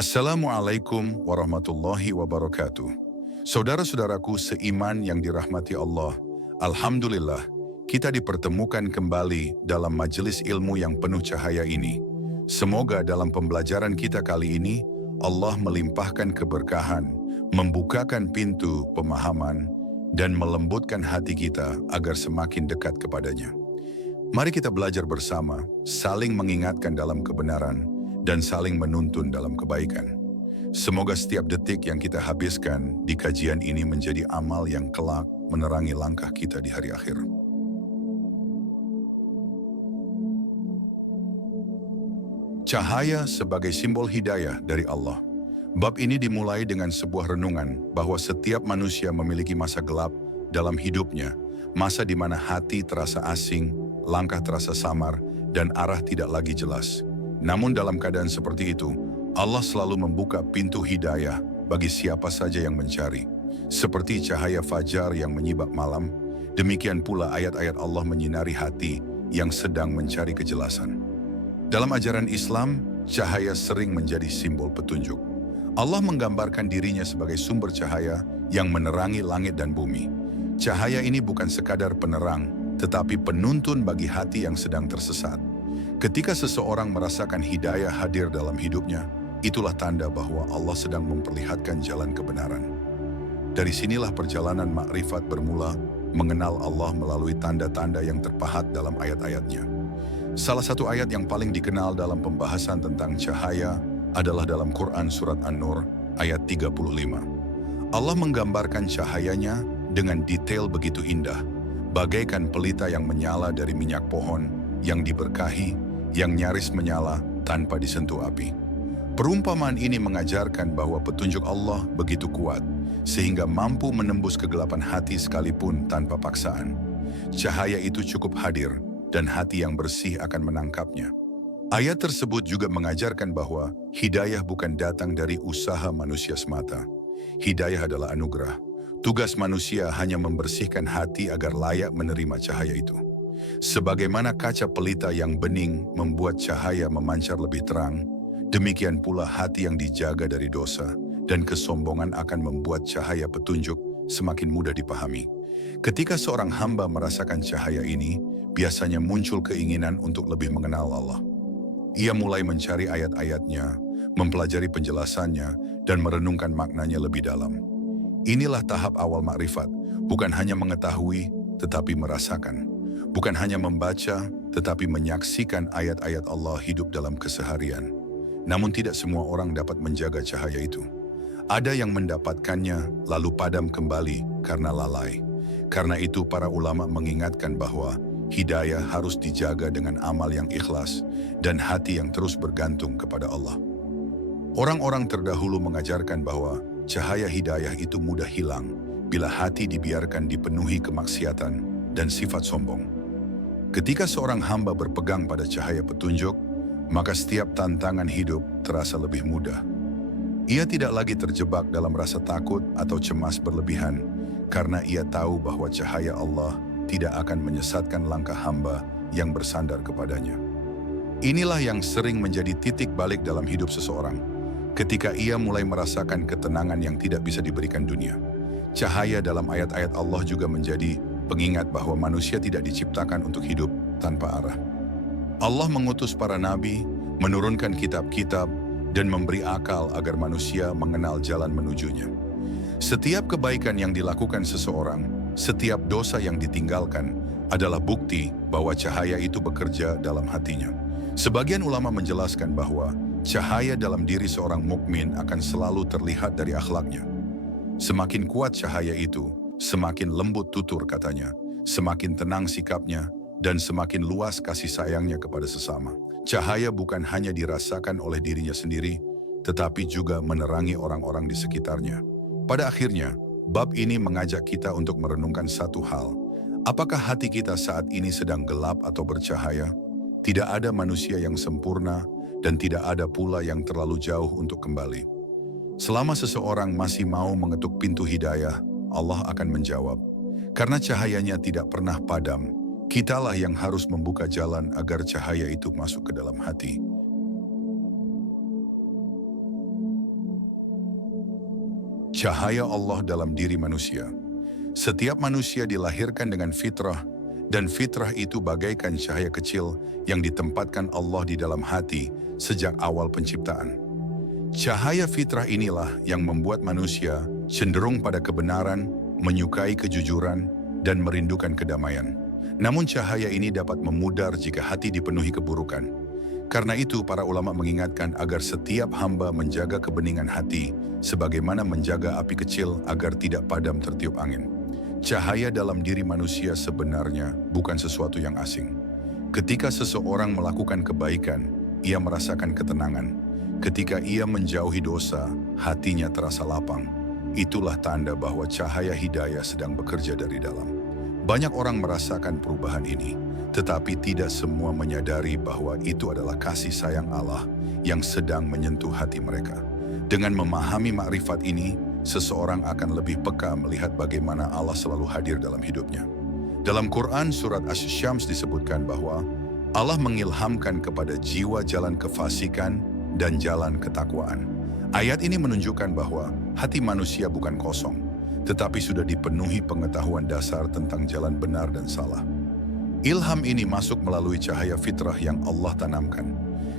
Assalamualaikum warahmatullahi wabarakatuh. Saudara-saudaraku seiman yang dirahmati Allah, Alhamdulillah, kita dipertemukan kembali dalam majelis ilmu yang penuh cahaya ini. Semoga dalam pembelajaran kita kali ini, Allah melimpahkan keberkahan, membukakan pintu pemahaman, dan melembutkan hati kita agar semakin dekat kepadanya. Mari kita belajar bersama, saling mengingatkan dalam kebenaran, dan saling menuntun dalam kebaikan. Semoga setiap detik yang kita habiskan di kajian ini menjadi amal yang kelak menerangi langkah kita di hari akhir. Cahaya sebagai simbol hidayah dari Allah. Bab ini dimulai dengan sebuah renungan bahwa setiap manusia memiliki masa gelap dalam hidupnya, masa di mana hati terasa asing, langkah terasa samar, dan arah tidak lagi jelas. Namun dalam keadaan seperti itu, Allah selalu membuka pintu hidayah bagi siapa saja yang mencari. Seperti cahaya fajar yang menyibak malam, demikian pula ayat-ayat Allah menyinari hati yang sedang mencari kejelasan. Dalam ajaran Islam, cahaya sering menjadi simbol petunjuk. Allah menggambarkan dirinya sebagai sumber cahaya yang menerangi langit dan bumi. Cahaya ini bukan sekadar penerang, tetapi penuntun bagi hati yang sedang tersesat. Ketika seseorang merasakan hidayah hadir dalam hidupnya, itulah tanda bahwa Allah sedang memperlihatkan jalan kebenaran. Dari sinilah perjalanan makrifat bermula, mengenal Allah melalui tanda-tanda yang terpahat dalam ayat-ayatnya. Salah satu ayat yang paling dikenal dalam pembahasan tentang cahaya adalah dalam Quran Surat An-Nur ayat 35. Allah menggambarkan cahayanya dengan detail begitu indah, bagaikan pelita yang menyala dari minyak pohon, yang diberkahi, yang nyaris menyala tanpa disentuh api. Perumpamaan ini mengajarkan bahwa petunjuk Allah begitu kuat, sehingga mampu menembus kegelapan hati sekalipun tanpa paksaan. Cahaya itu cukup hadir, dan hati yang bersih akan menangkapnya. Ayat tersebut juga mengajarkan bahwa hidayah bukan datang dari usaha manusia semata. Hidayah adalah anugerah. Tugas manusia hanya membersihkan hati agar layak menerima cahaya itu. Sebagaimana kaca pelita yang bening membuat cahaya memancar lebih terang, demikian pula hati yang dijaga dari dosa dan kesombongan akan membuat cahaya petunjuk semakin mudah dipahami. Ketika seorang hamba merasakan cahaya ini, biasanya muncul keinginan untuk lebih mengenal Allah. Ia mulai mencari ayat-ayatnya, mempelajari penjelasannya, dan merenungkan maknanya lebih dalam. Inilah tahap awal makrifat, bukan hanya mengetahui, tetapi merasakan. Bukan hanya membaca, tetapi menyaksikan ayat-ayat Allah hidup dalam keseharian. Namun tidak semua orang dapat menjaga cahaya itu. Ada yang mendapatkannya, lalu padam kembali karena lalai. Karena itu para ulama mengingatkan bahwa hidayah harus dijaga dengan amal yang ikhlas dan hati yang terus bergantung kepada Allah. Orang-orang terdahulu mengajarkan bahwa cahaya hidayah itu mudah hilang bila hati dibiarkan dipenuhi kemaksiatan dan sifat sombong. Ketika seorang hamba berpegang pada cahaya petunjuk, maka setiap tantangan hidup terasa lebih mudah. Ia tidak lagi terjebak dalam rasa takut atau cemas berlebihan, karena ia tahu bahwa cahaya Allah tidak akan menyesatkan langkah hamba yang bersandar kepadanya. Inilah yang sering menjadi titik balik dalam hidup seseorang, ketika ia mulai merasakan ketenangan yang tidak bisa diberikan dunia. Cahaya dalam ayat-ayat Allah juga menjadi pengingat bahwa manusia tidak diciptakan untuk hidup tanpa arah. Allah mengutus para nabi, menurunkan kitab-kitab, dan memberi akal agar manusia mengenal jalan menujunya. Setiap kebaikan yang dilakukan seseorang, setiap dosa yang ditinggalkan, adalah bukti bahwa cahaya itu bekerja dalam hatinya. Sebagian ulama menjelaskan bahwa cahaya dalam diri seorang mukmin akan selalu terlihat dari akhlaknya. Semakin kuat cahaya itu, semakin lembut tutur katanya, semakin tenang sikapnya, dan semakin luas kasih sayangnya kepada sesama. Cahaya bukan hanya dirasakan oleh dirinya sendiri, tetapi juga menerangi orang-orang di sekitarnya. Pada akhirnya, bab ini mengajak kita untuk merenungkan satu hal. Apakah hati kita saat ini sedang gelap atau bercahaya? Tidak ada manusia yang sempurna, dan tidak ada pula yang terlalu jauh untuk kembali. Selama seseorang masih mau mengetuk pintu hidayah, Allah akan menjawab. Karena cahayanya tidak pernah padam, kitalah yang harus membuka jalan agar cahaya itu masuk ke dalam hati. Cahaya Allah dalam diri manusia. Setiap manusia dilahirkan dengan fitrah, dan fitrah itu bagaikan cahaya kecil yang ditempatkan Allah di dalam hati sejak awal penciptaan. Cahaya fitrah inilah yang membuat manusia cenderung pada kebenaran, menyukai kejujuran, dan merindukan kedamaian. Namun cahaya ini dapat memudar jika hati dipenuhi keburukan. Karena itu para ulama mengingatkan agar setiap hamba menjaga kebeningan hati sebagaimana menjaga api kecil agar tidak padam tertiup angin. Cahaya dalam diri manusia sebenarnya bukan sesuatu yang asing. Ketika seseorang melakukan kebaikan, ia merasakan ketenangan. Ketika ia menjauhi dosa, hatinya terasa lapang. Itulah tanda bahwa cahaya hidayah sedang bekerja dari dalam. Banyak orang merasakan perubahan ini, tetapi tidak semua menyadari bahwa itu adalah kasih sayang Allah yang sedang menyentuh hati mereka. Dengan memahami makrifat ini, seseorang akan lebih peka melihat bagaimana Allah selalu hadir dalam hidupnya. Dalam Quran surat Asy-Syams disebutkan bahwa Allah mengilhamkan kepada jiwa jalan kefasikan dan jalan ketakwaan. Ayat ini menunjukkan bahwa hati manusia bukan kosong, tetapi sudah dipenuhi pengetahuan dasar tentang jalan benar dan salah. Ilham ini masuk melalui cahaya fitrah yang Allah tanamkan.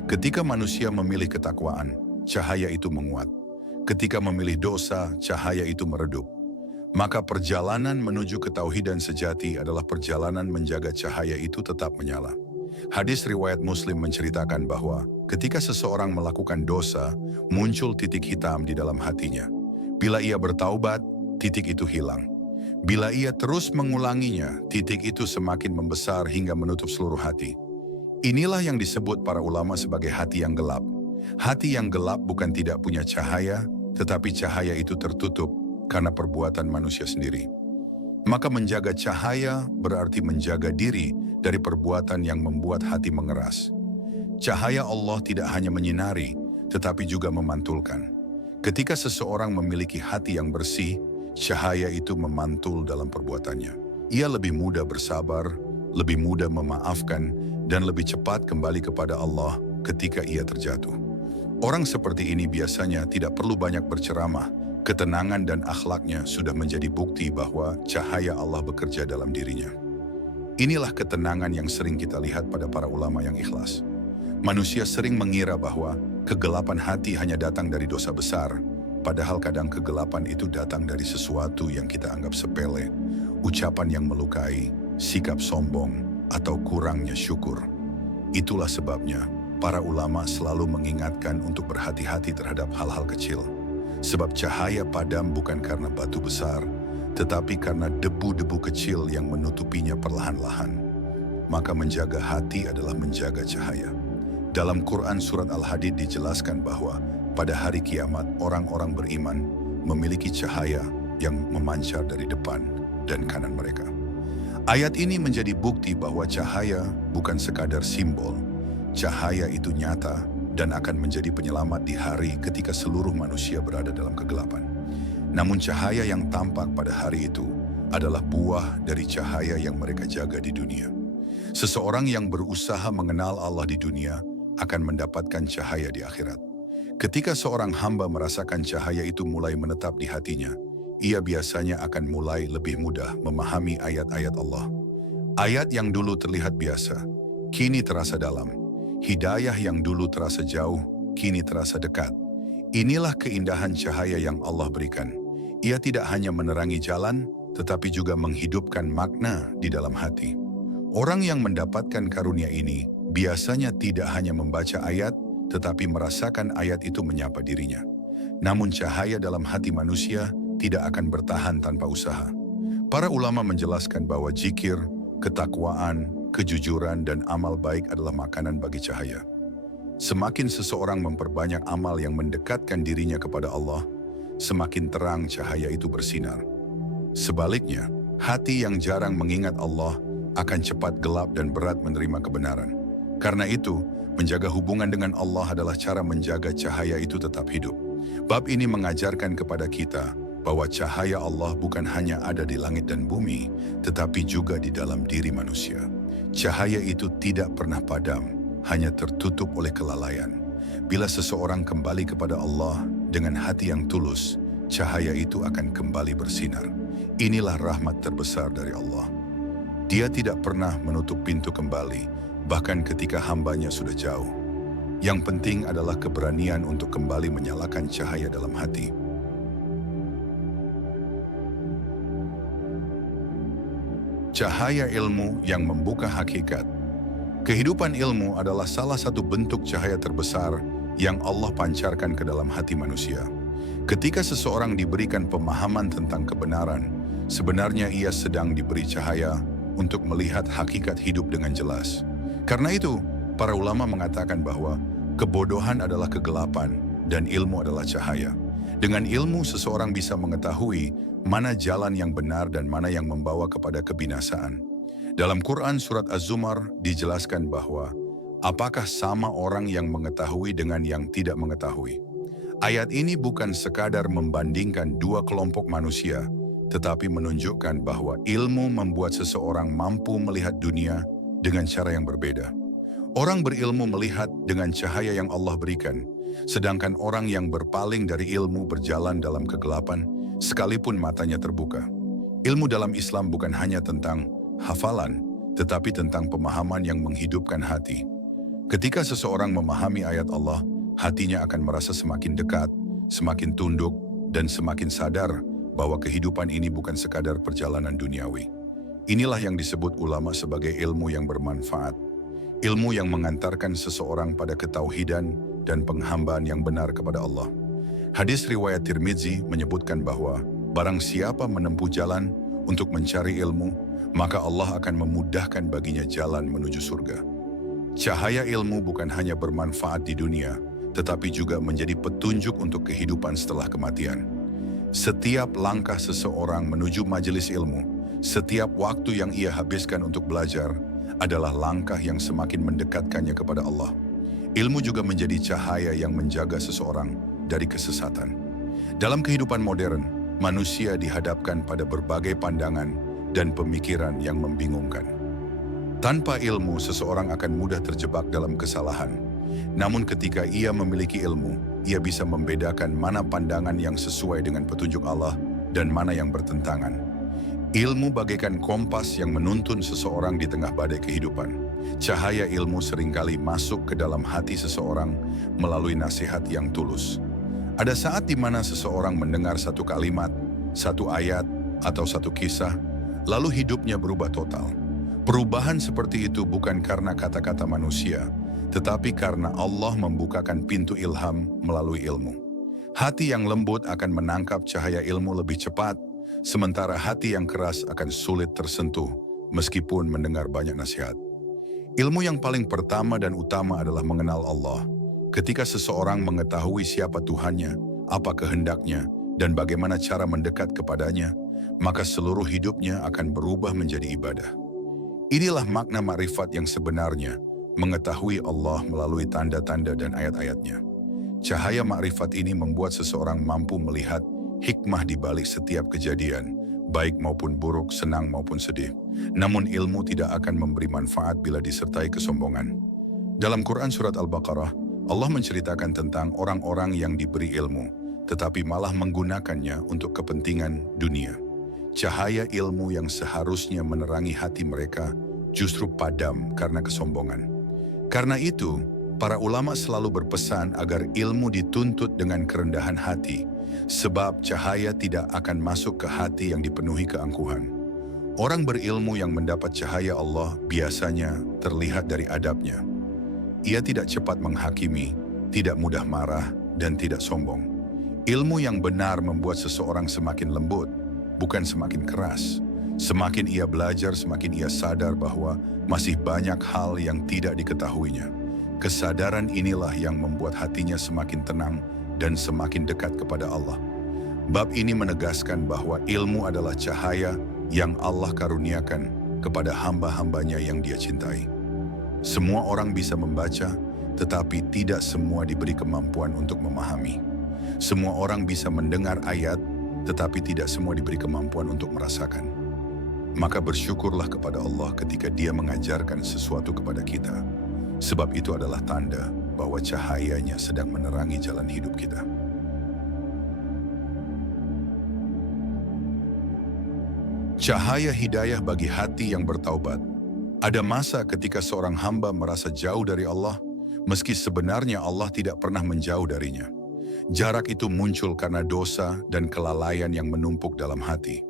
Ketika manusia memilih ketakwaan, cahaya itu menguat. Ketika memilih dosa, cahaya itu meredup. Maka perjalanan menuju ketauhidan sejati adalah perjalanan menjaga cahaya itu tetap menyala. Hadis riwayat Muslim menceritakan bahwa ketika seseorang melakukan dosa, muncul titik hitam di dalam hatinya. Bila ia bertaubat, titik itu hilang. Bila ia terus mengulanginya, titik itu semakin membesar hingga menutup seluruh hati. Inilah yang disebut para ulama sebagai hati yang gelap. Hati yang gelap bukan tidak punya cahaya, tetapi cahaya itu tertutup karena perbuatan manusia sendiri. Maka menjaga cahaya berarti menjaga diri dari perbuatan yang membuat hati mengeras. Cahaya Allah tidak hanya menyinari, tetapi juga memantulkan. Ketika seseorang memiliki hati yang bersih, cahaya itu memantul dalam perbuatannya. Ia lebih mudah bersabar, lebih mudah memaafkan, dan lebih cepat kembali kepada Allah ketika ia terjatuh. Orang seperti ini biasanya tidak perlu banyak berceramah. Ketenangan dan akhlaknya sudah menjadi bukti bahwa cahaya Allah bekerja dalam dirinya. Inilah ketenangan yang sering kita lihat pada para ulama yang ikhlas. Manusia sering mengira bahwa kegelapan hati hanya datang dari dosa besar, padahal kadang kegelapan itu datang dari sesuatu yang kita anggap sepele, ucapan yang melukai, sikap sombong, atau kurangnya syukur. Itulah sebabnya para ulama selalu mengingatkan untuk berhati-hati terhadap hal-hal kecil. Sebab cahaya padam bukan karena batu besar, tetapi karena debu-debu kecil yang menutupinya perlahan-lahan. Maka menjaga hati adalah menjaga cahaya. Dalam Quran surat Al-Hadid dijelaskan bahwa pada hari kiamat orang-orang beriman memiliki cahaya yang memancar dari depan dan kanan mereka. Ayat ini menjadi bukti bahwa cahaya bukan sekadar simbol. Cahaya itu nyata dan akan menjadi penyelamat di hari ketika seluruh manusia berada dalam kegelapan. Namun cahaya yang tampak pada hari itu adalah buah dari cahaya yang mereka jaga di dunia. Seseorang yang berusaha mengenal Allah di dunia akan mendapatkan cahaya di akhirat. Ketika seorang hamba merasakan cahaya itu mulai menetap di hatinya, ia biasanya akan mulai lebih mudah memahami ayat-ayat Allah. Ayat yang dulu terlihat biasa, kini terasa dalam. Hidayah yang dulu terasa jauh, kini terasa dekat. Inilah keindahan cahaya yang Allah berikan. Ia tidak hanya menerangi jalan, tetapi juga menghidupkan makna di dalam hati. Orang yang mendapatkan karunia ini biasanya tidak hanya membaca ayat, tetapi merasakan ayat itu menyapa dirinya. Namun cahaya dalam hati manusia tidak akan bertahan tanpa usaha. Para ulama menjelaskan bahwa zikir, ketakwaan, kejujuran, dan amal baik adalah makanan bagi cahaya. Semakin seseorang memperbanyak amal yang mendekatkan dirinya kepada Allah, semakin terang cahaya itu bersinar. Sebaliknya, hati yang jarang mengingat Allah akan cepat gelap dan berat menerima kebenaran. Karena itu, menjaga hubungan dengan Allah adalah cara menjaga cahaya itu tetap hidup. Bab ini mengajarkan kepada kita bahwa cahaya Allah bukan hanya ada di langit dan bumi, tetapi juga di dalam diri manusia. Cahaya itu tidak pernah padam, hanya tertutup oleh kelalaian. Bila seseorang kembali kepada Allah dengan hati yang tulus, cahaya itu akan kembali bersinar. Inilah rahmat terbesar dari Allah. Dia tidak pernah menutup pintu kembali, bahkan ketika hambanya sudah jauh. Yang penting adalah keberanian untuk kembali menyalakan cahaya dalam hati. Cahaya ilmu yang membuka hakikat. Kehidupan ilmu adalah salah satu bentuk cahaya terbesar yang Allah pancarkan ke dalam hati manusia. Ketika seseorang diberikan pemahaman tentang kebenaran, sebenarnya ia sedang diberi cahaya untuk melihat hakikat hidup dengan jelas. Karena itu, para ulama mengatakan bahwa kebodohan adalah kegelapan dan ilmu adalah cahaya. Dengan ilmu, seseorang bisa mengetahui mana jalan yang benar dan mana yang membawa kepada kebinasaan. Dalam Quran Surat Az-Zumar dijelaskan bahwa apakah sama orang yang mengetahui dengan yang tidak mengetahui. Ayat ini bukan sekadar membandingkan dua kelompok manusia, tetapi menunjukkan bahwa ilmu membuat seseorang mampu melihat dunia dengan cara yang berbeda. Orang berilmu melihat dengan cahaya yang Allah berikan, sedangkan orang yang berpaling dari ilmu berjalan dalam kegelapan, sekalipun matanya terbuka. Ilmu dalam Islam bukan hanya tentang hafalan, tetapi tentang pemahaman yang menghidupkan hati. Ketika seseorang memahami ayat Allah, hatinya akan merasa semakin dekat, semakin tunduk, dan semakin sadar bahwa kehidupan ini bukan sekadar perjalanan duniawi. Inilah yang disebut ulama sebagai ilmu yang bermanfaat. Ilmu yang mengantarkan seseorang pada ketauhidan dan penghambaan yang benar kepada Allah. Hadis riwayat Tirmidzi menyebutkan bahwa barang siapa menempuh jalan untuk mencari ilmu, maka Allah akan memudahkan baginya jalan menuju surga. Cahaya ilmu bukan hanya bermanfaat di dunia, tetapi juga menjadi petunjuk untuk kehidupan setelah kematian. Setiap langkah seseorang menuju majelis ilmu, setiap waktu yang ia habiskan untuk belajar, adalah langkah yang semakin mendekatkannya kepada Allah. Ilmu juga menjadi cahaya yang menjaga seseorang dari kesesatan. Dalam kehidupan modern, manusia dihadapkan pada berbagai pandangan dan pemikiran yang membingungkan. Tanpa ilmu, seseorang akan mudah terjebak dalam kesalahan. Namun ketika ia memiliki ilmu, ia bisa membedakan mana pandangan yang sesuai dengan petunjuk Allah dan mana yang bertentangan. Ilmu bagaikan kompas yang menuntun seseorang di tengah badai kehidupan. Cahaya ilmu seringkali masuk ke dalam hati seseorang melalui nasihat yang tulus. Ada saat di mana seseorang mendengar satu kalimat, satu ayat, atau satu kisah, lalu hidupnya berubah total. Perubahan seperti itu bukan karena kata-kata manusia, tetapi karena Allah membukakan pintu ilham melalui ilmu. Hati yang lembut akan menangkap cahaya ilmu lebih cepat, sementara hati yang keras akan sulit tersentuh meskipun mendengar banyak nasihat. Ilmu yang paling pertama dan utama adalah mengenal Allah. Ketika seseorang mengetahui siapa Tuhannya, apa kehendaknya, dan bagaimana cara mendekat kepadanya, maka seluruh hidupnya akan berubah menjadi ibadah. Inilah makna makrifat yang sebenarnya, mengetahui Allah melalui tanda-tanda dan ayat-ayatnya. Cahaya makrifat ini membuat seseorang mampu melihat hikmah di balik setiap kejadian, baik maupun buruk, senang maupun sedih. Namun ilmu tidak akan memberi manfaat bila disertai kesombongan. Dalam Quran Surat Al-Baqarah, Allah menceritakan tentang orang-orang yang diberi ilmu, tetapi malah menggunakannya untuk kepentingan dunia. Cahaya ilmu yang seharusnya menerangi hati mereka justru padam karena kesombongan. Karena itu, para ulama selalu berpesan agar ilmu dituntut dengan kerendahan hati, sebab cahaya tidak akan masuk ke hati yang dipenuhi keangkuhan. Orang berilmu yang mendapat cahaya Allah biasanya terlihat dari adabnya. Ia tidak cepat menghakimi, tidak mudah marah, dan tidak sombong. Ilmu yang benar membuat seseorang semakin lembut, bukan semakin keras. Semakin ia belajar, semakin ia sadar bahwa masih banyak hal yang tidak diketahuinya. Kesadaran inilah yang membuat hatinya semakin tenang dan semakin dekat kepada Allah. Bab ini menegaskan bahwa ilmu adalah cahaya yang Allah karuniakan kepada hamba-hambanya yang Dia cintai. Semua orang bisa membaca, tetapi tidak semua diberi kemampuan untuk memahami. Semua orang bisa mendengar ayat, tetapi tidak semua diberi kemampuan untuk merasakan. Maka bersyukurlah kepada Allah ketika Dia mengajarkan sesuatu kepada kita, sebab itu adalah tanda bahwa cahayanya sedang menerangi jalan hidup kita. Cahaya hidayah bagi hati yang bertaubat. Ada masa ketika seorang hamba merasa jauh dari Allah, meski sebenarnya Allah tidak pernah menjauh darinya. Jarak itu muncul karena dosa dan kelalaian yang menumpuk dalam hati.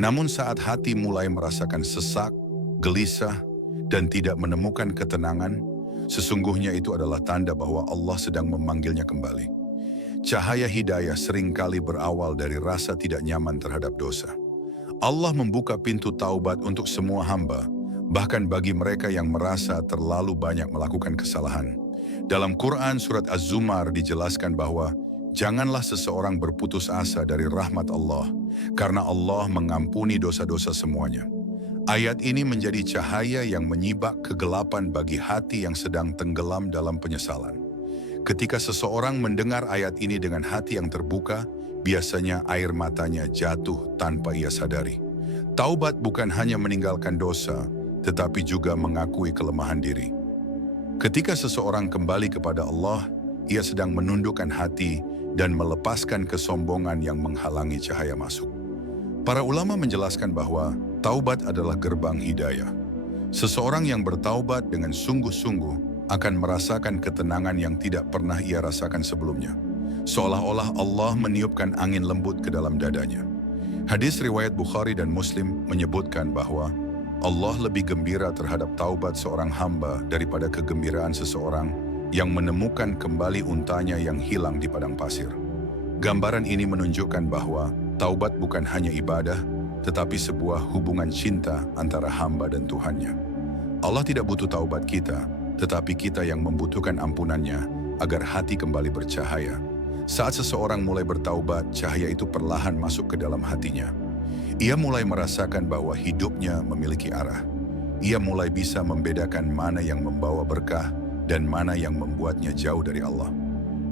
Namun saat hati mulai merasakan sesak, gelisah, dan tidak menemukan ketenangan, sesungguhnya itu adalah tanda bahwa Allah sedang memanggilnya kembali. Cahaya hidayah seringkali berawal dari rasa tidak nyaman terhadap dosa. Allah membuka pintu taubat untuk semua hamba, bahkan bagi mereka yang merasa terlalu banyak melakukan kesalahan. Dalam Quran surat Az-Zumar dijelaskan bahwa janganlah seseorang berputus asa dari rahmat Allah, karena Allah mengampuni dosa-dosa semuanya. Ayat ini menjadi cahaya yang menyibak kegelapan bagi hati yang sedang tenggelam dalam penyesalan. Ketika seseorang mendengar ayat ini dengan hati yang terbuka, biasanya air matanya jatuh tanpa ia sadari. Taubat bukan hanya meninggalkan dosa, tetapi juga mengakui kelemahan diri. Ketika seseorang kembali kepada Allah, ia sedang menundukkan hati dan melepaskan kesombongan yang menghalangi cahaya masuk. Para ulama menjelaskan bahwa taubat adalah gerbang hidayah. Seseorang yang bertaubat dengan sungguh-sungguh akan merasakan ketenangan yang tidak pernah ia rasakan sebelumnya. Seolah-olah Allah meniupkan angin lembut ke dalam dadanya. Hadis riwayat Bukhari dan Muslim menyebutkan bahwa Allah lebih gembira terhadap taubat seorang hamba daripada kegembiraan seseorang yang menemukan kembali untanya yang hilang di padang pasir. Gambaran ini menunjukkan bahwa taubat bukan hanya ibadah, tetapi sebuah hubungan cinta antara hamba dan Tuhannya. Allah tidak butuh taubat kita, tetapi kita yang membutuhkan ampunannya agar hati kembali bercahaya. Saat seseorang mulai bertaubat, cahaya itu perlahan masuk ke dalam hatinya. Ia mulai merasakan bahwa hidupnya memiliki arah. Ia mulai bisa membedakan mana yang membawa berkah dan mana yang membuatnya jauh dari Allah.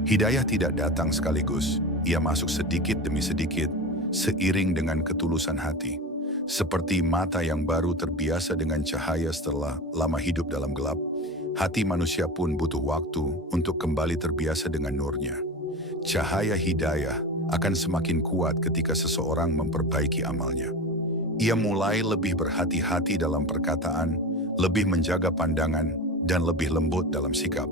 Hidayah tidak datang sekaligus, ia masuk sedikit demi sedikit, seiring dengan ketulusan hati. Seperti mata yang baru terbiasa dengan cahaya setelah lama hidup dalam gelap, hati manusia pun butuh waktu untuk kembali terbiasa dengan nurnya. Cahaya hidayah akan semakin kuat ketika seseorang memperbaiki amalnya. Ia mulai lebih berhati-hati dalam perkataan, lebih menjaga pandangan, dan lebih lembut dalam sikap.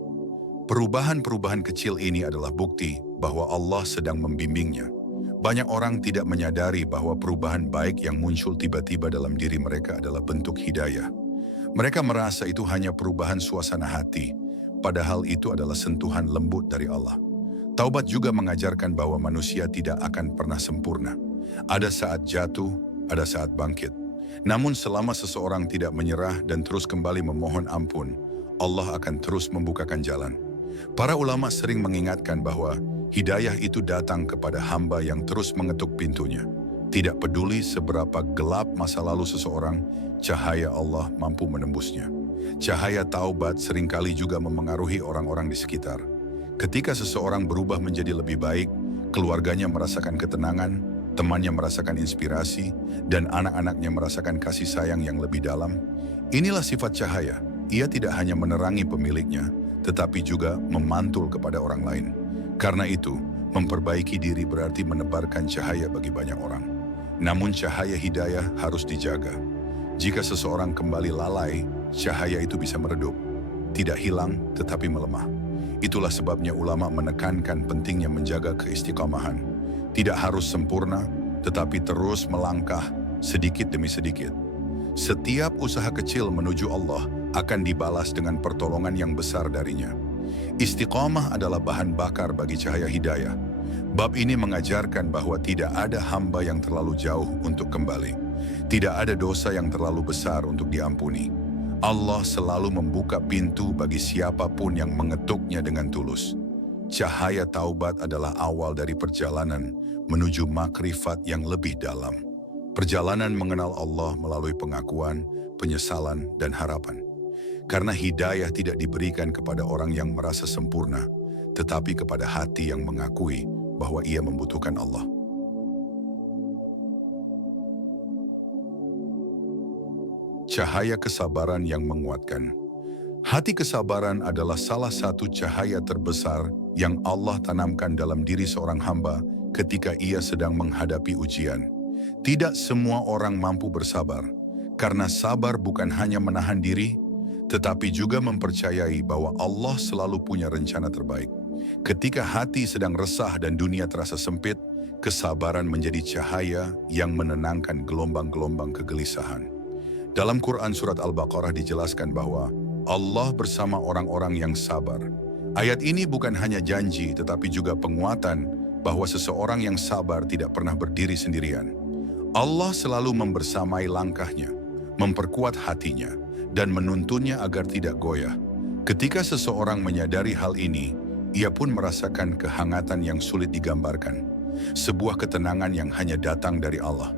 Perubahan-perubahan kecil ini adalah bukti bahwa Allah sedang membimbingnya. Banyak orang tidak menyadari bahwa perubahan baik yang muncul tiba-tiba dalam diri mereka adalah bentuk hidayah. Mereka merasa itu hanya perubahan suasana hati, padahal itu adalah sentuhan lembut dari Allah. Taubat juga mengajarkan bahwa manusia tidak akan pernah sempurna. Ada saat jatuh, ada saat bangkit. Namun selama seseorang tidak menyerah dan terus kembali memohon ampun, Allah akan terus membukakan jalan. Para ulama sering mengingatkan bahwa hidayah itu datang kepada hamba yang terus mengetuk pintunya. Tidak peduli seberapa gelap masa lalu seseorang, cahaya Allah mampu menembusnya. Cahaya taubat seringkali juga memengaruhi orang-orang di sekitar. Ketika seseorang berubah menjadi lebih baik, keluarganya merasakan ketenangan, temannya merasakan inspirasi, dan anak-anaknya merasakan kasih sayang yang lebih dalam. Inilah sifat cahaya. Ia tidak hanya menerangi pemiliknya, tetapi juga memantul kepada orang lain. Karena itu, memperbaiki diri berarti menebarkan cahaya bagi banyak orang. Namun cahaya hidayah harus dijaga. Jika seseorang kembali lalai, cahaya itu bisa meredup. Tidak hilang, tetapi melemah. Itulah sebabnya ulama menekankan pentingnya menjaga keistiqomahan. Tidak harus sempurna, tetapi terus melangkah sedikit demi sedikit. Setiap usaha kecil menuju Allah akan dibalas dengan pertolongan yang besar darinya. Istiqomah adalah bahan bakar bagi cahaya hidayah. Bab ini mengajarkan bahwa tidak ada hamba yang terlalu jauh untuk kembali. Tidak ada dosa yang terlalu besar untuk diampuni. Allah selalu membuka pintu bagi siapapun yang mengetuknya dengan tulus. Cahaya taubat adalah awal dari perjalanan menuju makrifat yang lebih dalam. Perjalanan mengenal Allah melalui pengakuan, penyesalan, dan harapan. Karena hidayah tidak diberikan kepada orang yang merasa sempurna, tetapi kepada hati yang mengakui bahwa ia membutuhkan Allah. Cahaya kesabaran yang menguatkan. Hati kesabaran adalah salah satu cahaya terbesar yang Allah tanamkan dalam diri seorang hamba ketika ia sedang menghadapi ujian. Tidak semua orang mampu bersabar, karena sabar bukan hanya menahan diri, tetapi juga mempercayai bahwa Allah selalu punya rencana terbaik. Ketika hati sedang resah dan dunia terasa sempit, kesabaran menjadi cahaya yang menenangkan gelombang-gelombang kegelisahan. Dalam Quran Surat Al-Baqarah dijelaskan bahwa Allah bersama orang-orang yang sabar. Ayat ini bukan hanya janji tetapi juga penguatan bahwa seseorang yang sabar tidak pernah berdiri sendirian. Allah selalu membersamai langkahnya, memperkuat hatinya, dan menuntunnya agar tidak goyah. Ketika seseorang menyadari hal ini, ia pun merasakan kehangatan yang sulit digambarkan, sebuah ketenangan yang hanya datang dari Allah.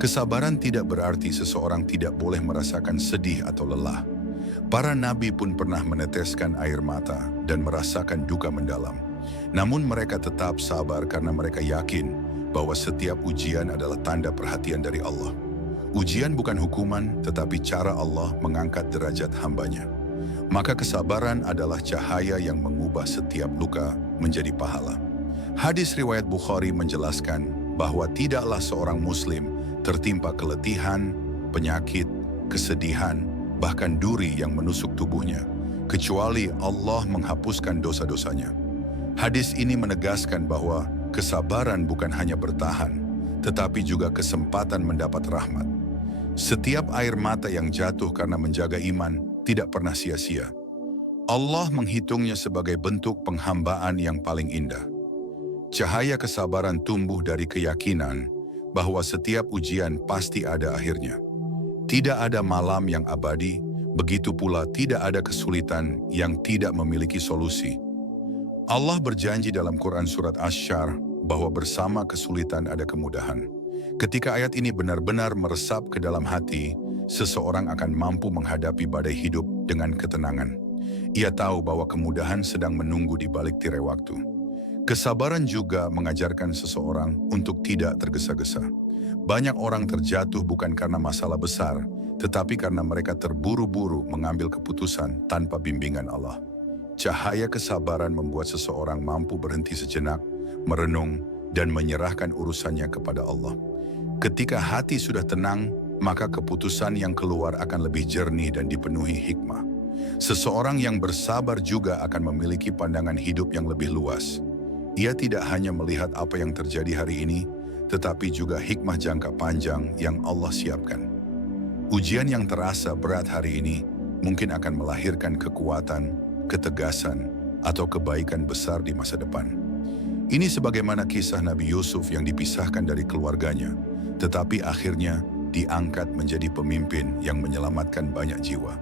Kesabaran tidak berarti seseorang tidak boleh merasakan sedih atau lelah. Para nabi pun pernah meneteskan air mata dan merasakan duka mendalam. Namun mereka tetap sabar karena mereka yakin bahwa setiap ujian adalah tanda perhatian dari Allah. Ujian bukan hukuman, tetapi cara Allah mengangkat derajat hambanya. Maka kesabaran adalah cahaya yang mengubah setiap luka menjadi pahala. Hadis riwayat Bukhari menjelaskan bahwa tidaklah seorang muslim tertimpa keletihan, penyakit, kesedihan, bahkan duri yang menusuk tubuhnya, kecuali Allah menghapuskan dosa-dosanya. Hadis ini menegaskan bahwa kesabaran bukan hanya bertahan, tetapi juga kesempatan mendapat rahmat. Setiap air mata yang jatuh karena menjaga iman tidak pernah sia-sia. Allah menghitungnya sebagai bentuk penghambaan yang paling indah. Cahaya kesabaran tumbuh dari keyakinan bahwa setiap ujian pasti ada akhirnya. Tidak ada malam yang abadi, begitu pula tidak ada kesulitan yang tidak memiliki solusi. Allah berjanji dalam Quran Surat Asy-Syarr bahwa bersama kesulitan ada kemudahan. Ketika ayat ini benar-benar meresap ke dalam hati, seseorang akan mampu menghadapi badai hidup dengan ketenangan. Ia tahu bahwa kemudahan sedang menunggu di balik tirai waktu. Kesabaran juga mengajarkan seseorang untuk tidak tergesa-gesa. Banyak orang terjatuh bukan karena masalah besar, tetapi karena mereka terburu-buru mengambil keputusan tanpa bimbingan Allah. Cahaya kesabaran membuat seseorang mampu berhenti sejenak, merenung, dan menyerahkan urusannya kepada Allah. Ketika hati sudah tenang, maka keputusan yang keluar akan lebih jernih dan dipenuhi hikmah. Seseorang yang bersabar juga akan memiliki pandangan hidup yang lebih luas. Ia tidak hanya melihat apa yang terjadi hari ini, tetapi juga hikmah jangka panjang yang Allah siapkan. Ujian yang terasa berat hari ini mungkin akan melahirkan kekuatan, ketegasan, atau kebaikan besar di masa depan. Ini sebagaimana kisah Nabi Yusuf yang dipisahkan dari keluarganya, tetapi akhirnya diangkat menjadi pemimpin yang menyelamatkan banyak jiwa.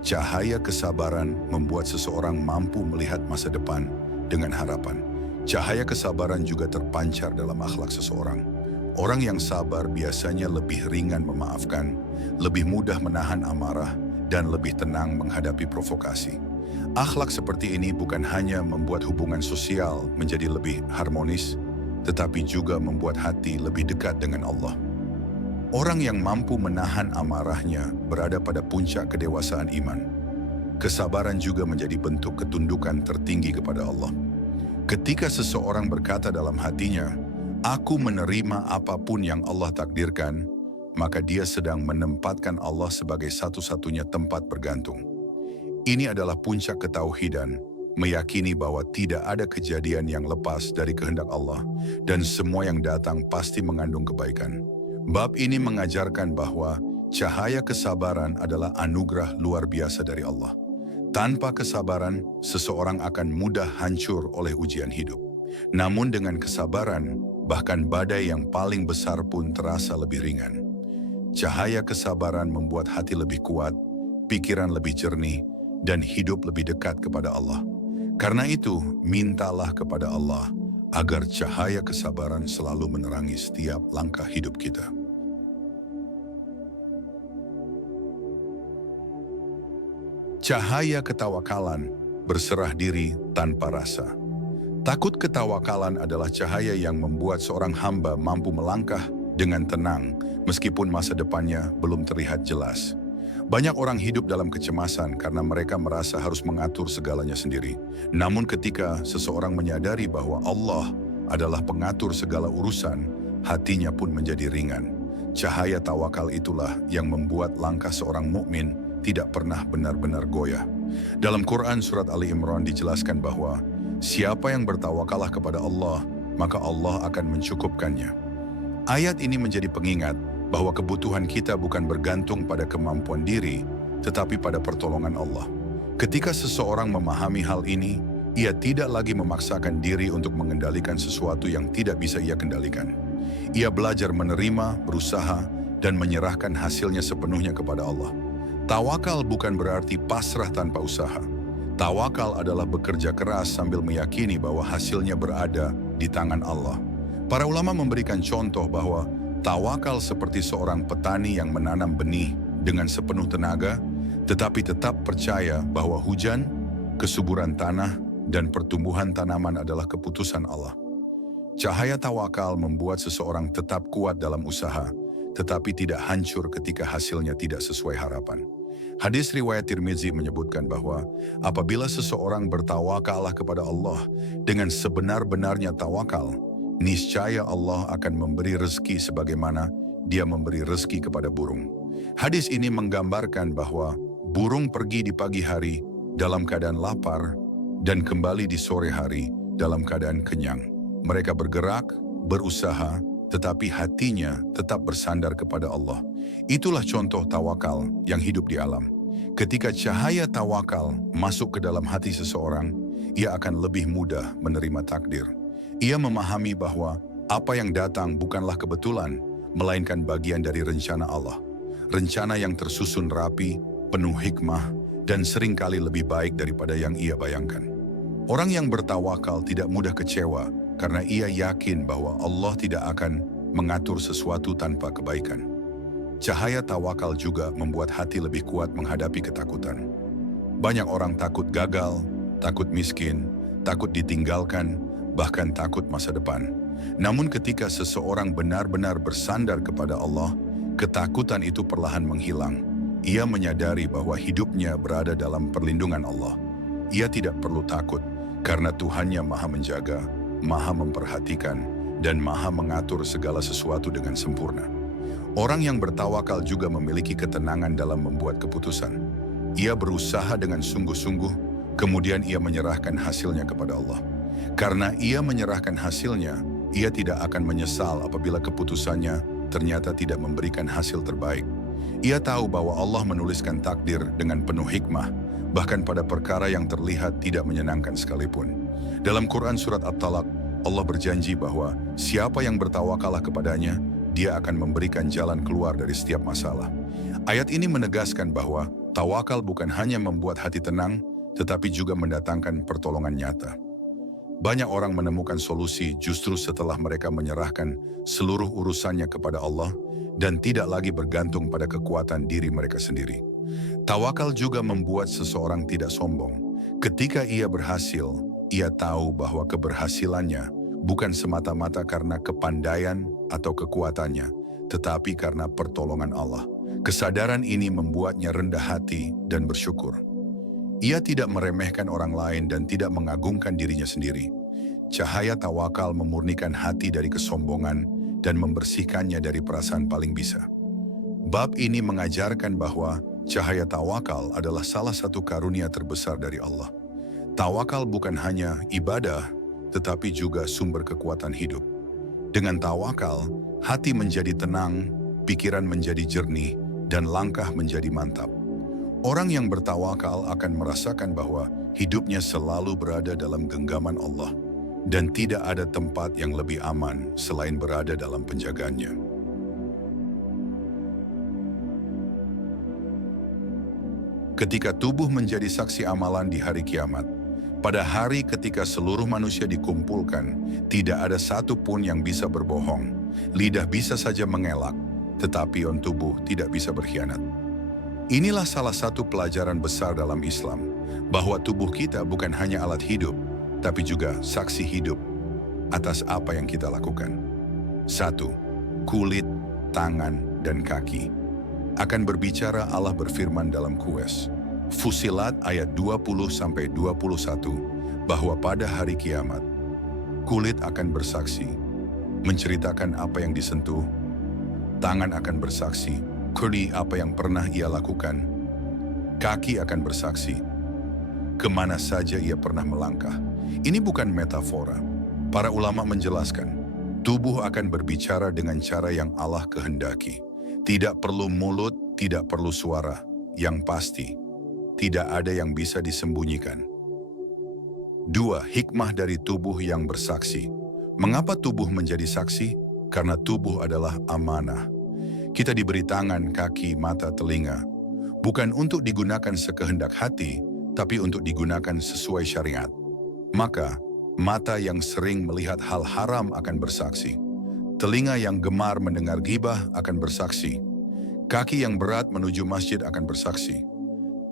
Cahaya kesabaran membuat seseorang mampu melihat masa depan dengan harapan. Cahaya kesabaran juga terpancar dalam akhlak seseorang. Orang yang sabar biasanya lebih ringan memaafkan, lebih mudah menahan amarah, dan lebih tenang menghadapi provokasi. Akhlak seperti ini bukan hanya membuat hubungan sosial menjadi lebih harmonis, tetapi juga membuat hati lebih dekat dengan Allah. Orang yang mampu menahan amarahnya berada pada puncak kedewasaan iman. Kesabaran juga menjadi bentuk ketundukan tertinggi kepada Allah. Ketika seseorang berkata dalam hatinya, "Aku menerima apapun yang Allah takdirkan," maka dia sedang menempatkan Allah sebagai satu-satunya tempat bergantung. Ini adalah puncak ketauhidan, meyakini bahwa tidak ada kejadian yang lepas dari kehendak Allah, dan semua yang datang pasti mengandung kebaikan. Bab ini mengajarkan bahwa cahaya kesabaran adalah anugerah luar biasa dari Allah. Tanpa kesabaran, seseorang akan mudah hancur oleh ujian hidup. Namun dengan kesabaran, bahkan badai yang paling besar pun terasa lebih ringan. Cahaya kesabaran membuat hati lebih kuat, pikiran lebih jernih, dan hidup lebih dekat kepada Allah. Karena itu, mintalah kepada Allah agar cahaya kesabaran selalu menerangi setiap langkah hidup kita. Cahaya ketawakalan, berserah diri tanpa rasa. Takut ketawakalan adalah cahaya yang membuat seorang hamba mampu melangkah dengan tenang meskipun masa depannya belum terlihat jelas. Banyak orang hidup dalam kecemasan karena mereka merasa harus mengatur segalanya sendiri. Namun ketika seseorang menyadari bahwa Allah adalah pengatur segala urusan, hatinya pun menjadi ringan. Cahaya tawakal itulah yang membuat langkah seorang mukmin tidak pernah benar-benar goyah. Dalam Quran surat Ali Imran dijelaskan bahwa siapa yang bertawakallah kepada Allah, maka Allah akan mencukupkannya. Ayat ini menjadi pengingat bahwa kebutuhan kita bukan bergantung pada kemampuan diri, tetapi pada pertolongan Allah. Ketika seseorang memahami hal ini, ia tidak lagi memaksakan diri untuk mengendalikan sesuatu yang tidak bisa ia kendalikan. Ia belajar menerima, berusaha, dan menyerahkan hasilnya sepenuhnya kepada Allah. Tawakal bukan berarti pasrah tanpa usaha. Tawakal adalah bekerja keras sambil meyakini bahwa hasilnya berada di tangan Allah. Para ulama memberikan contoh bahwa tawakal seperti seorang petani yang menanam benih dengan sepenuh tenaga, tetapi tetap percaya bahwa hujan, kesuburan tanah, dan pertumbuhan tanaman adalah keputusan Allah. Cahaya tawakal membuat seseorang tetap kuat dalam usaha, tetapi tidak hancur ketika hasilnya tidak sesuai harapan. Hadis riwayat Tirmizi menyebutkan bahwa apabila seseorang bertawakal kepada Allah dengan sebenar-benarnya tawakal, niscaya Allah akan memberi rezeki sebagaimana Dia memberi rezeki kepada burung. Hadis ini menggambarkan bahwa burung pergi di pagi hari dalam keadaan lapar dan kembali di sore hari dalam keadaan kenyang. Mereka bergerak, berusaha, tetapi hatinya tetap bersandar kepada Allah. Itulah contoh tawakal yang hidup di alam. Ketika cahaya tawakal masuk ke dalam hati seseorang, ia akan lebih mudah menerima takdir. Ia memahami bahwa apa yang datang bukanlah kebetulan, melainkan bagian dari rencana Allah. Rencana yang tersusun rapi, penuh hikmah, dan seringkali lebih baik daripada yang ia bayangkan. Orang yang bertawakal tidak mudah kecewa karena ia yakin bahwa Allah tidak akan mengatur sesuatu tanpa kebaikan. Cahaya tawakal juga membuat hati lebih kuat menghadapi ketakutan. Banyak orang takut gagal, takut miskin, takut ditinggalkan, bahkan takut masa depan. Namun ketika seseorang benar-benar bersandar kepada Allah, ketakutan itu perlahan menghilang. Ia menyadari bahwa hidupnya berada dalam perlindungan Allah. Ia tidak perlu takut, karena Tuhannya Maha Menjaga, Maha Memperhatikan, dan Maha Mengatur segala sesuatu dengan sempurna. Orang yang bertawakal juga memiliki ketenangan dalam membuat keputusan. Ia berusaha dengan sungguh-sungguh, kemudian ia menyerahkan hasilnya kepada Allah. Karena ia menyerahkan hasilnya, ia tidak akan menyesal apabila keputusannya ternyata tidak memberikan hasil terbaik. Ia tahu bahwa Allah menuliskan takdir dengan penuh hikmah, bahkan pada perkara yang terlihat tidak menyenangkan sekalipun. Dalam Quran surat At-Talaq, Allah berjanji bahwa siapa yang bertawakallah kepadanya, Dia akan memberikan jalan keluar dari setiap masalah. Ayat ini menegaskan bahwa tawakal bukan hanya membuat hati tenang, tetapi juga mendatangkan pertolongan nyata. Banyak orang menemukan solusi justru setelah mereka menyerahkan seluruh urusannya kepada Allah dan tidak lagi bergantung pada kekuatan diri mereka sendiri. Tawakal juga membuat seseorang tidak sombong. Ketika ia berhasil, ia tahu bahwa keberhasilannya bukan semata-mata karena kepandaian atau kekuatannya, tetapi karena pertolongan Allah. Kesadaran ini membuatnya rendah hati dan bersyukur. Ia tidak meremehkan orang lain dan tidak mengagungkan dirinya sendiri. Cahaya tawakal memurnikan hati dari kesombongan dan membersihkannya dari perasaan paling bisa. Bab ini mengajarkan bahwa cahaya tawakal adalah salah satu karunia terbesar dari Allah. Tawakal bukan hanya ibadah, tetapi juga sumber kekuatan hidup. Dengan tawakal, hati menjadi tenang, pikiran menjadi jernih, dan langkah menjadi mantap. Orang yang bertawakal akan merasakan bahwa hidupnya selalu berada dalam genggaman Allah, dan tidak ada tempat yang lebih aman selain berada dalam penjagaannya. Ketika tubuh menjadi saksi amalan di hari kiamat, pada hari ketika seluruh manusia dikumpulkan, tidak ada satu pun yang bisa berbohong. Lidah bisa saja mengelak, tetapi tubuh tidak bisa berkhianat. Inilah salah satu pelajaran besar dalam Islam, bahwa tubuh kita bukan hanya alat hidup, tapi juga saksi hidup atas apa yang kita lakukan. 1. Kulit, tangan, dan kaki. Akan berbicara Allah berfirman dalam Fussilat ayat 20-21, bahwa pada hari kiamat, kulit akan bersaksi, menceritakan apa yang disentuh, tangan akan bersaksi, apa yang pernah ia lakukan, kaki akan bersaksi, kemana saja ia pernah melangkah. Ini bukan metafora. Para ulama menjelaskan, tubuh akan berbicara dengan cara yang Allah kehendaki. Tidak perlu mulut, tidak perlu suara. Yang pasti, tidak ada yang bisa disembunyikan. 2. Hikmah dari tubuh yang bersaksi. Mengapa tubuh menjadi saksi? Karena tubuh adalah amanah. Kita diberi tangan, kaki, mata, telinga, bukan untuk digunakan sekehendak hati, tapi untuk digunakan sesuai syariat. Maka, mata yang sering melihat hal haram akan bersaksi. Telinga yang gemar mendengar ghibah akan bersaksi. Kaki yang berat menuju masjid akan bersaksi.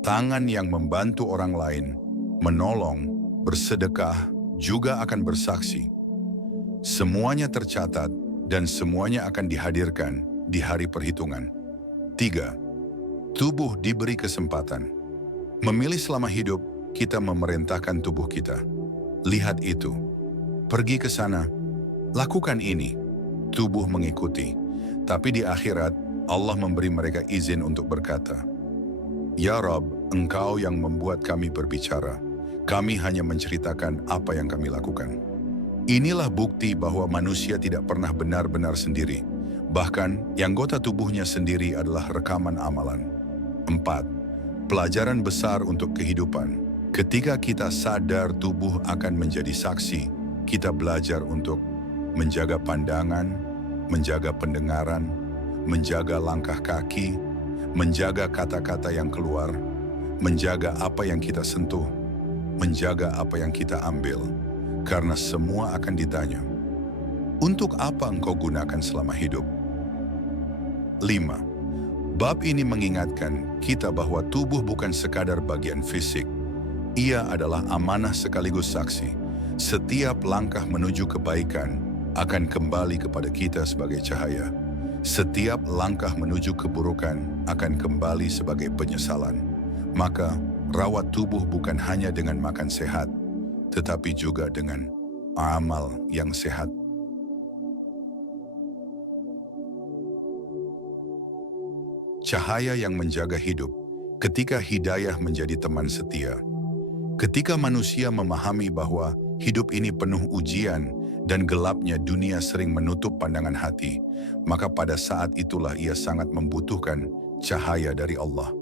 Tangan yang membantu orang lain, menolong, bersedekah, juga akan bersaksi. Semuanya tercatat dan semuanya akan dihadirkan di hari perhitungan. 3. Tubuh diberi kesempatan. Memilih selama hidup, kita memerintahkan tubuh kita. Lihat itu, pergi ke sana, lakukan ini. Tubuh mengikuti. Tapi di akhirat, Allah memberi mereka izin untuk berkata, "Ya Rabb, Engkau yang membuat kami berbicara. Kami hanya menceritakan apa yang kami lakukan." Inilah bukti bahwa manusia tidak pernah benar-benar sendiri. Bahkan, anggota tubuhnya sendiri adalah rekaman amalan. 4. Pelajaran besar untuk kehidupan. Ketika kita sadar tubuh akan menjadi saksi, kita belajar untuk menjaga pandangan, menjaga pendengaran, menjaga langkah kaki, menjaga kata-kata yang keluar, menjaga apa yang kita sentuh, menjaga apa yang kita ambil, karena semua akan ditanya. Untuk apa engkau gunakan selama hidup? 5. Bab ini mengingatkan kita bahwa tubuh bukan sekadar bagian fisik. Ia adalah amanah sekaligus saksi. Setiap langkah menuju kebaikan akan kembali kepada kita sebagai cahaya. Setiap langkah menuju keburukan akan kembali sebagai penyesalan. Maka, rawat tubuh bukan hanya dengan makan sehat, tetapi juga dengan amal yang sehat. Cahaya yang menjaga hidup. Ketika hidayah menjadi teman setia. Ketika manusia memahami bahwa hidup ini penuh ujian dan gelapnya dunia sering menutup pandangan hati, maka pada saat itulah ia sangat membutuhkan cahaya dari Allah.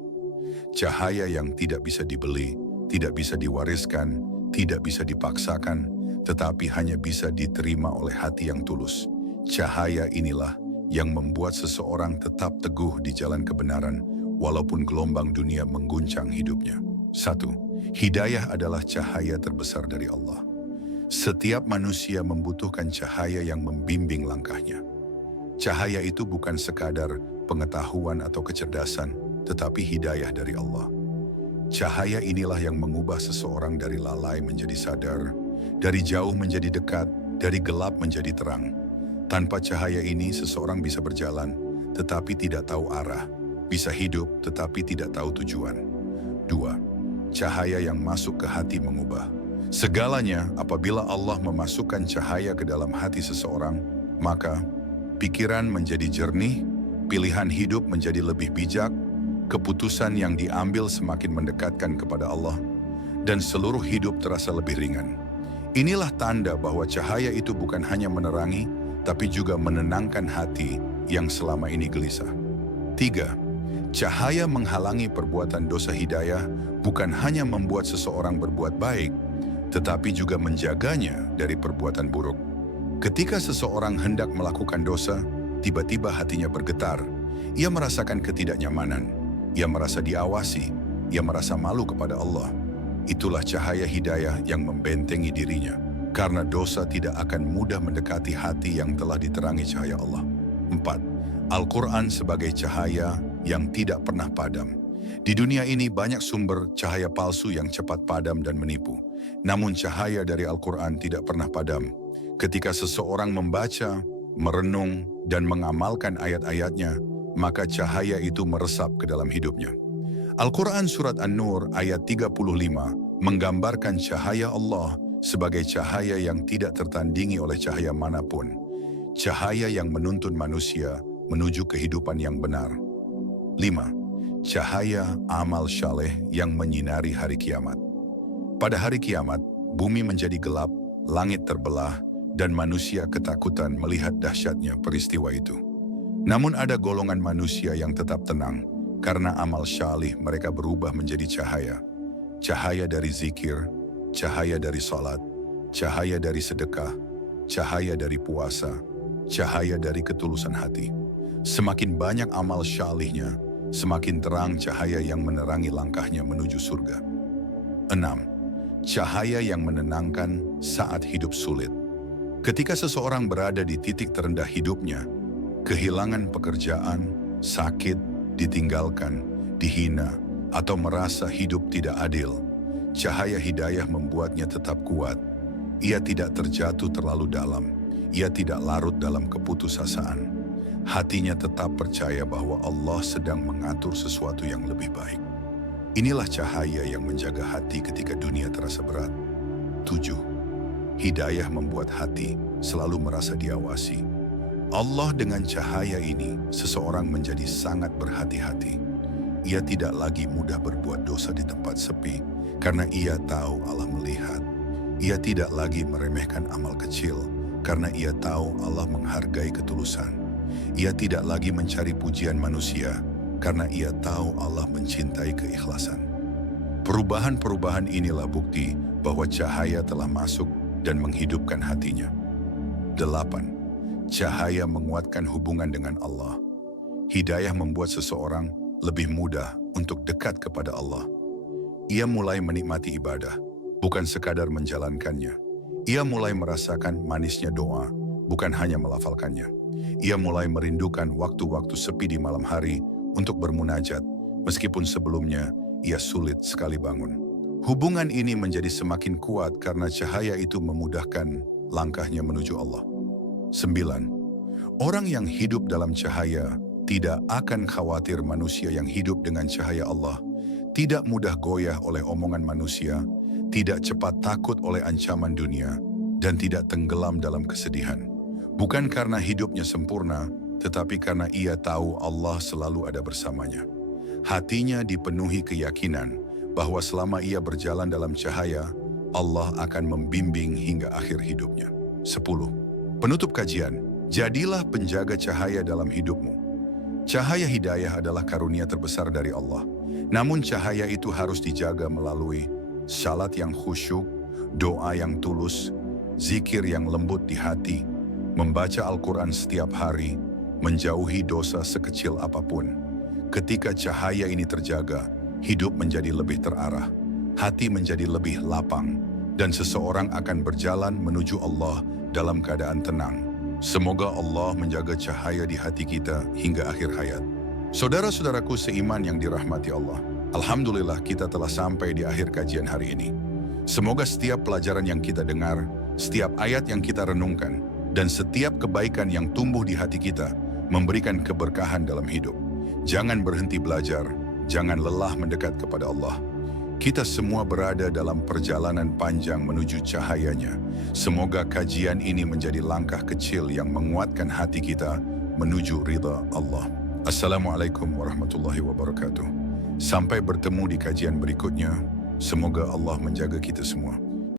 Cahaya yang tidak bisa dibeli, tidak bisa diwariskan, tidak bisa dipaksakan, tetapi hanya bisa diterima oleh hati yang tulus. Cahaya inilah yang membuat seseorang tetap teguh di jalan kebenaran, walaupun gelombang dunia mengguncang hidupnya. 1. Hidayah adalah cahaya terbesar dari Allah. Setiap manusia membutuhkan cahaya yang membimbing langkahnya. Cahaya itu bukan sekadar pengetahuan atau kecerdasan, tetapi hidayah dari Allah. Cahaya inilah yang mengubah seseorang dari lalai menjadi sadar, dari jauh menjadi dekat, dari gelap menjadi terang. Tanpa cahaya ini, seseorang bisa berjalan, tetapi tidak tahu arah, bisa hidup, tetapi tidak tahu tujuan. 2. Cahaya yang masuk ke hati mengubah. Segalanya, apabila Allah memasukkan cahaya ke dalam hati seseorang, maka pikiran menjadi jernih, pilihan hidup menjadi lebih bijak, keputusan yang diambil semakin mendekatkan kepada Allah, dan seluruh hidup terasa lebih ringan. Inilah tanda bahwa cahaya itu bukan hanya menerangi, tapi juga menenangkan hati yang selama ini gelisah. 3. Cahaya menghalangi perbuatan dosa. Hidayah bukan hanya membuat seseorang berbuat baik, tetapi juga menjaganya dari perbuatan buruk. Ketika seseorang hendak melakukan dosa, tiba-tiba hatinya bergetar. Ia merasakan ketidaknyamanan, ia merasa diawasi, ia merasa malu kepada Allah. Itulah cahaya hidayah yang membentengi dirinya. Karena dosa tidak akan mudah mendekati hati yang telah diterangi cahaya Allah. 4. Al-Quran sebagai cahaya yang tidak pernah padam. Di dunia ini banyak sumber cahaya palsu yang cepat padam dan menipu. Namun cahaya dari Al-Quran tidak pernah padam. Ketika seseorang membaca, merenung, dan mengamalkan ayat-ayatnya, maka cahaya itu meresap ke dalam hidupnya. Al-Quran Surat An-Nur ayat 35 menggambarkan cahaya Allah sebagai cahaya yang tidak tertandingi oleh cahaya manapun. cahaya yang menuntun manusia menuju kehidupan yang benar. 5. Cahaya amal saleh yang menyinari hari kiamat. Pada hari kiamat, bumi menjadi gelap, langit terbelah, dan manusia ketakutan melihat dahsyatnya peristiwa itu. Namun ada golongan manusia yang tetap tenang, karena amal saleh mereka berubah menjadi cahaya. Cahaya dari zikir, cahaya dari salat, cahaya dari sedekah, cahaya dari puasa, cahaya dari ketulusan hati. Semakin banyak amal salehnya, semakin terang cahaya yang menerangi langkahnya menuju surga. 6. Cahaya yang menenangkan saat hidup sulit. Ketika seseorang berada di titik terendah hidupnya, kehilangan pekerjaan, sakit, ditinggalkan, dihina, atau merasa hidup tidak adil, cahaya hidayah membuatnya tetap kuat. Ia tidak terjatuh terlalu dalam, ia tidak larut dalam keputusasaan. Hatinya tetap percaya bahwa Allah sedang mengatur sesuatu yang lebih baik. Inilah cahaya yang menjaga hati ketika dunia terasa berat. 7. Hidayah membuat hati selalu merasa diawasi. Allah dengan cahaya ini, seseorang menjadi sangat berhati-hati. Ia tidak lagi mudah berbuat dosa di tempat sepi, karena ia tahu Allah melihat. Ia tidak lagi meremehkan amal kecil, karena ia tahu Allah menghargai ketulusan. Ia tidak lagi mencari pujian manusia, karena ia tahu Allah mencintai keikhlasan. Perubahan-perubahan inilah bukti bahwa cahaya telah masuk dan menghidupkan hatinya. 8. Cahaya menguatkan hubungan dengan Allah. Hidayah membuat seseorang lebih mudah untuk dekat kepada Allah. Ia mulai menikmati ibadah, bukan sekadar menjalankannya. Ia mulai merasakan manisnya doa, bukan hanya melafalkannya. Ia mulai merindukan waktu-waktu sepi di malam hari untuk bermunajat, meskipun sebelumnya ia sulit sekali bangun. Hubungan ini menjadi semakin kuat karena cahaya itu memudahkan langkahnya menuju Allah. 9. Orang yang hidup dalam cahaya tidak akan khawatir manusia yang hidup dengan cahaya Allah, tidak mudah goyah oleh omongan manusia, tidak cepat takut oleh ancaman dunia, dan tidak tenggelam dalam kesedihan. Bukan karena hidupnya sempurna, tetapi karena ia tahu Allah selalu ada bersamanya. Hatinya dipenuhi keyakinan bahwa selama ia berjalan dalam cahaya, Allah akan membimbing hingga akhir hidupnya. 10. Penutup kajian, jadilah penjaga cahaya dalam hidupmu. Cahaya hidayah adalah karunia terbesar dari Allah. Namun cahaya itu harus dijaga melalui salat yang khusyuk, doa yang tulus, zikir yang lembut di hati, membaca Al-Quran setiap hari, menjauhi dosa sekecil apapun. Ketika cahaya ini terjaga, hidup menjadi lebih terarah, hati menjadi lebih lapang, dan seseorang akan berjalan menuju Allah dalam keadaan tenang. Semoga Allah menjaga cahaya di hati kita hingga akhir hayat. Saudara-saudaraku seiman yang dirahmati Allah, alhamdulillah kita telah sampai di akhir kajian hari ini. Semoga setiap pelajaran yang kita dengar, setiap ayat yang kita renungkan, dan setiap kebaikan yang tumbuh di hati kita memberikan keberkahan dalam hidup. Jangan berhenti belajar, jangan lelah mendekat kepada Allah. Kita semua berada dalam perjalanan panjang menuju cahayanya. Semoga kajian ini menjadi langkah kecil yang menguatkan hati kita menuju ridha Allah. Assalamualaikum warahmatullahi wabarakatuh. Sampai bertemu di kajian berikutnya. Semoga Allah menjaga kita semua.